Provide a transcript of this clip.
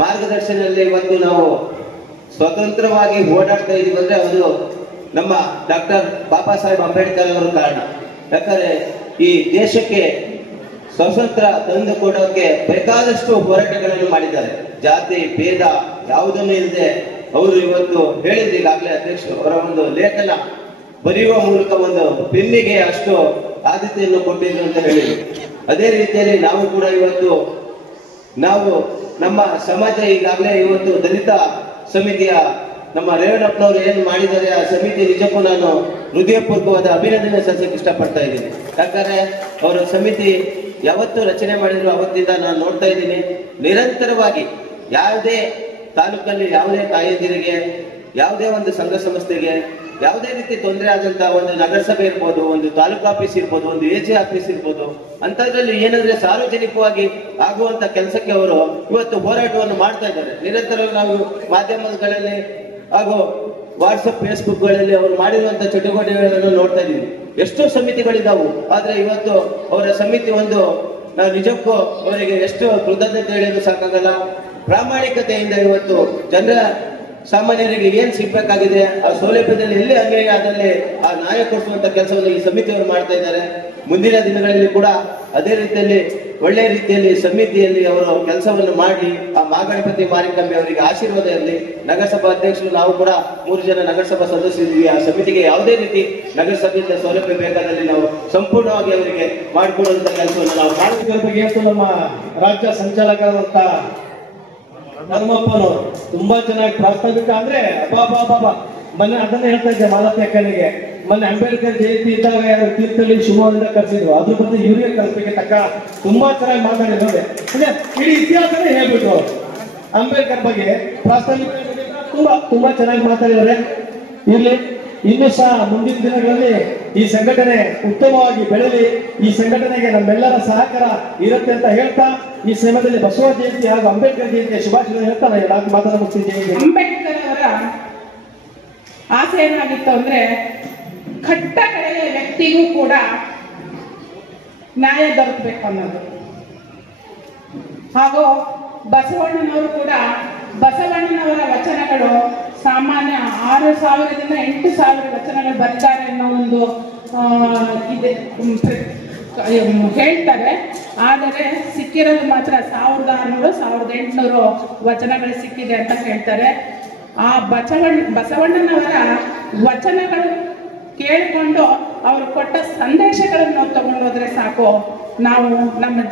ಮಾರ್ಗದರ್ಶನದಲ್ಲಿ ಇವತ್ತು ನಾವು ಸ್ವತಂತ್ರವಾಗಿ ಓಡಾಡ್ತಾ ಇದೀವಿ ಅಂದ್ರೆ ಅದು ನಮ್ಮ ಡಾಕ್ಟರ್ ಬಾಬಾ ಸಾಹೇಬ್ ಅಂಬೇಡ್ಕರ್ ಅವರ ಕಾರಣ. ಯಾಕಂದ್ರೆ ಈ ದೇಶಕ್ಕೆ ಸ್ವಾತಂತ್ರ್ಯ ತಂದು ಕೊಡೋಕೆ ಬೇಕಾದಷ್ಟು ಹೋರಾಟಗಳನ್ನು ಮಾಡಿದ್ದಾರೆ. ಜಾತಿ ಭೇದ ಯಾವುದನ್ನು ಇಲ್ಲದೆ ಅವರು ಇವತ್ತು ಹೇಳಿದ್ರು, ಈಗಾಗಲೇ ಅಧ್ಯಕ್ಷರು ಅವರ ಒಂದು ಲೇಖನ ಬರೆಯುವ ಮೂಲಕ ಒಂದು ಪೆನ್ನಿಗೆ ಅಷ್ಟು ಆದ್ಯತೆಯನ್ನು ಕೊಟ್ಟಿದ್ರು ಅಂತ ಹೇಳಿದ್ರು. ಅದೇ ರೀತಿಯಲ್ಲಿ ನಾವು ಕೂಡ ಇವತ್ತು ನಮ್ಮ ಸಮಾಜ ಈಗಾಗಲೇ ಇವತ್ತು ದಲಿತ ಸಮಿತಿಯ ನಮ್ಮ ರೇವಣ್ಣಪ್ಪನವರು ಏನು ಮಾಡಿದ್ದಾರೆ ಆ ಸಮಿತಿ ನಿಜಕ್ಕೂ ನಾನು ಹೃದಯಪೂರ್ವಕವಾದ ಅಭಿನಂದನೆ ಸಲ್ಲಿಸಕ್ಕೆ ಇಷ್ಟಪಡ್ತಾ ಇದ್ದೀನಿ. ಯಾಕಂದ್ರೆ ಅವರ ಸಮಿತಿ ಯಾವತ್ತು ರಚನೆ ಮಾಡಿದ್ರು ಅವತ್ತಿಂದ ನಾನು ನೋಡ್ತಾ ಇದ್ದೀನಿ, ನಿರಂತರವಾಗಿ ಯಾವುದೇ ತಾಲೂಕಲ್ಲಿ ಯಾವುದೇ ತಾಯಂದಿರಿಗೆ ಯಾವುದೇ ಒಂದು ಸಂಘ ಸಂಸ್ಥೆಗೆ ಯಾವುದೇ ರೀತಿ ತೊಂದರೆ ಆದಂತಹ ಒಂದು ನಗರಸಭೆ ಇರ್ಬೋದು, ಒಂದು ತಾಲೂಕು ಆಫೀಸ್ ಇರ್ಬೋದು, ಒಂದು ಎಜೆ ಆಫೀಸ್ ಇರ್ಬೋದು, ಅಂತದ್ರಲ್ಲಿ ಏನಂದ್ರೆ ಸಾರ್ವಜನಿಕವಾಗಿ ಆಗುವಂತ ಕೆಲಸಕ್ಕೆ ಅವರು ಇವತ್ತು ಹೋರಾಟವನ್ನು ಮಾಡ್ತಾ ಇದ್ದಾರೆ. ನಿರಂತರವಾಗಿ ನಾವು ಮಾಧ್ಯಮಗಳಲ್ಲಿ ಹಾಗೂ ವಾಟ್ಸಪ್ ಫೇಸ್ಬುಕ್ ಗಳಲ್ಲಿ ಅವರು ಮಾಡಿರುವಂತ ಚಟುವಟಿಕೆಗಳನ್ನು ನೋಡ್ತಾ ಇದ್ದೀವಿ. ಎಷ್ಟೋ ಸಮಿತಿಗಳಿದ್ದಾವು, ಆದ್ರೆ ಇವತ್ತು ಅವರ ಸಮಿತಿ ಒಂದು ನಾವು ನಿಜಕ್ಕೂ ಅವರಿಗೆ ಎಷ್ಟು ಕೃತಜ್ಞತೆ ಹೇಳಿದ್ರು ಸಾಕಾಗಲ್ಲ. ಪ್ರಾಮಾಣಿಕತೆಯಿಂದ ಇವತ್ತು ಜನರ ಸಾಮಾನ್ಯರಿಗೆ ಏನ್ ಸಿಗ್ಬೇಕಾಗಿದೆ ಆ ಸೌಲಭ್ಯದಲ್ಲಿ ಎಲ್ಲಿ ಅನ್ಯಾಯ ಆದಲ್ಲಿ ಆ ನ್ಯಾಯ ಕೊಡಿಸುವಂತ ಕೆಲಸವನ್ನು ಈ ಸಮಿತಿಯವರು ಮಾಡ್ತಾ ಇದ್ದಾರೆ. ಮುಂದಿನ ದಿನಗಳಲ್ಲಿ ಕೂಡ ಅದೇ ರೀತಿಯಲ್ಲಿ ಒಳ್ಳೆ ರೀತಿಯಲ್ಲಿ ಸಮಿತಿಯಲ್ಲಿ ಅವರು ಕೆಲಸವನ್ನು ಮಾಡಿ ಆ ಮಹಾಗಣಪತಿ ಮಾರಿಕಂಬೆ ಅವರಿಗೆ ಆಶೀರ್ವಾದ ಇರಲಿ. ನಗರಸಭಾ ಅಧ್ಯಕ್ಷರು ನಾವು ಕೂಡ 3 ಜನ ನಗರಸಭಾ ಸದಸ್ಯರಿದ್ದೀವಿ. ಆ ಸಮಿತಿಗೆ ಯಾವುದೇ ರೀತಿ ನಗರಸಭೆಯಿಂದ ಸೌಲಭ್ಯ ಬೇಕಾದಲ್ಲಿ ನಾವು ಸಂಪೂರ್ಣವಾಗಿ ಅವರಿಗೆ ಮಾಡಿಕೊಡುವಂತ ಕೆಲಸವನ್ನು ನಾವು ಕಾರ್ಮಿಕರ ಬಗ್ಗೆ ನಮ್ಮ ರಾಜ್ಯ ಸಂಚಾಲಕರಾದಂತ ಧರ್ಮಪ್ಪನವರು ತುಂಬಾ ಚೆನ್ನಾಗಿ ಪ್ರಾಸ್ತಾವಿಕ ಅಂದ್ರೆ ಅಬ್ಬಾ ಮೊನ್ನೆ ಅದನ್ನ ಹೇಳ್ತಾ ಇದ್ದೆ ಮಾಲತಿ ಅಕ್ಕನಿಗೆ. ಮೊನ್ನೆ ಅಂಬೇಡ್ಕರ್ ಜಯಂತಿ ಇದ್ದಾಗ ಯಾರು ತೀರ್ಥಹಳ್ಳಿ ಶಿವಮೊಗ್ಗದಿಂದ ಕರೆಸಿದ್ರು, ಅದ್ರ ಬಗ್ಗೆ ಯೂರಿಯಾ ಕಲಿಸಲಿಕ್ಕೆ ತಕ್ಕ ತುಂಬಾ ಚೆನ್ನಾಗಿ ಮಾತಾಡಿದ್ರು. ಅಂದ್ರೆ ಇಡೀ ಇತಿಹಾಸನೇ ಹೇಳ್ಬಿಟ್ರು ಅವರು ಅಂಬೇಡ್ಕರ್ ಬಗ್ಗೆ ಪ್ರಾಸ್ತಾವಿಕ ತುಂಬಾ ಚೆನ್ನಾಗಿ ಮಾತಾಡಿದ್ದಾರೆ. ಇಲ್ಲಿ ಇನ್ನೂ ಸಹ ಮುಂದಿನ ದಿನಗಳಲ್ಲಿ ಈ ಸಂಘಟನೆ ಉತ್ತಮವಾಗಿ ಬೆಳೆಯಲಿ, ಈ ಸಂಘಟನೆಗೆ ನಮ್ಮೆಲ್ಲರ ಸಹಕಾರ ಇರುತ್ತೆ ಅಂತ ಹೇಳ್ತಾ ಈ ಸಮಯದಲ್ಲಿ ಬಸವ ಜಯಂತಿ ಹಾಗೂ ಅಂಬೇಡ್ಕರ್ ಜಯಂತಿಯ ಶುಭಾಶಯ ಹೇಳ್ತಾ ನಾನು ಮಾತನ್ನು ಮುಗಿಸಿದ್ದೇನೆ. ಅಂಬೇಡ್ಕರ್ ಅವರ ಆಸೆ ಏನಾಗಿತ್ತು ಅಂದ್ರೆ ಕಟ್ಟ ಕಡೆಯ ವ್ಯಕ್ತಿಗೂ ಕೂಡ ನ್ಯಾಯ ದೊರಕಬೇಕು ಅನ್ನೋದು. ಹಾಗೂ ಬಸವಣ್ಣನವರು ಕೂಡ ಬಸವಣ್ಣನವರ ವಚನಗಳು ಸಾಮಾನ್ಯ 6,000ದಿಂದ 8,000 ವಚನಗಳು ಬರೆದಿದ್ದಾರೆ ಅನ್ನೋ ಒಂದು ಇದೆ ಹೇಳ್ತಾರೆ. ಆದರೆ ಸಿಕ್ಕಿರೋದು ಮಾತ್ರ 1,600 1,800 ವಚನಗಳು ಸಿಕ್ಕಿದೆ ಅಂತ ಹೇಳ್ತಾರೆ. ಆ ಬಸವಣ್ಣನವರ ವಚನಗಳು ಕೇಳಿಕೊಂಡು ಅವರು ಕೊಟ್ಟ ಸಂದೇಶಗಳನ್ನು ನಾವು ತಗೊಂಡೋದ್ರೆ ಸಾಕು, ನಾವು ನಮ್ಮ